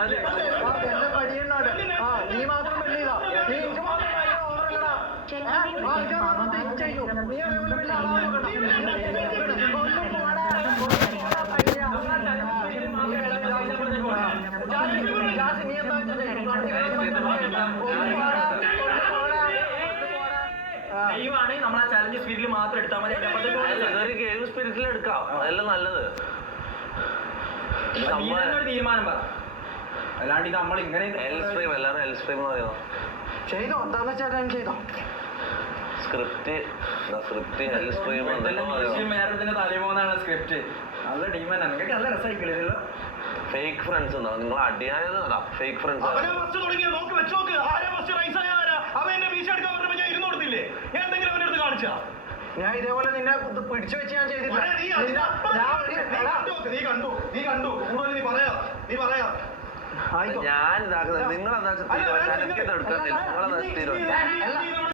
എന്നെ പടിയുണ്ടാട് ആ നീ മാത്രം വെള്ളിയതാ നീ എനിക്ക് മാത്രം ഓവറല്ലടാ നീ എന്താ. ചെയ്യുവാണെങ്കിൽ നമ്മൾ ആ. ചലഞ്ച് സ്പിരിറ്റിൽ മാത്രം എടുത്താൽ മതി. സ്പിരിറ്റിൽ എടുക്കാം. അതല്ല നല്ലത്. തീരുമാനം പറ. അല്ലാണ്ട് ഇത് നമ്മൾ ഇങ്ങനെ എൽ സ്ട്രീം എല്ലാവരും എൽ സ്ട്രീം എന്ന് പറയുന്നത് ചെയ്തോ? എന്താന്ന് വെച്ചാൽ ഞാൻ ചെയ്തോ? സ്ക്രിപ്റ്റ് സ്ക്രിപ്റ്റ് എൽ സ്ട്രീം എന്തെല്ലാം മേരത്തിന്റെ തലേമോന്നാണ് സ്ക്രിപ്റ്റ് നല്ല ടീമാണ് നിങ്ങൾക്ക് നല്ല രസമായിക്കില്ലല്ലോ ഫേക്ക് ഫ്രണ്ട്സ് ഉണ്ടോ? നിങ്ങൾ അടിയായത് ഫേക്ക് ഫ്രണ്ട്സ് നോക്ക് വെച്ച് നോക്ക്. ആരാ ഫസ്റ്റ് റൈസ് ആയ ആരാ? അവൻ എന്നെ വീശ എടുക്കാൻ പറഞ്ഞപ്പോ ഞാൻ ഇരുന്ന് കൊടുത്തില്ലേ? ഞാൻ എന്തെങ്കിലും അവന്റെ അടുത്ത് കാണിച്ചാ? ഞാൻ ഇതേപോലെ നിന്നെ പിടിച്ചു വെച്ച് ഞാൻ ചെയ്തില്ല നീ കണ്ടു നീ കണ്ടു നീ കണ്ടു. കൂടുതൽ നീ പറയാ നീ പറയാ. ഞാൻ ഇതാക്കുന്നത് നിങ്ങൾ എന്താ അല്ല, തീരുമാനം. അല്ല, എനിക്ക് ഇത് എടുക്കാൻ നിങ്ങളെന്താ തീരുമാനം.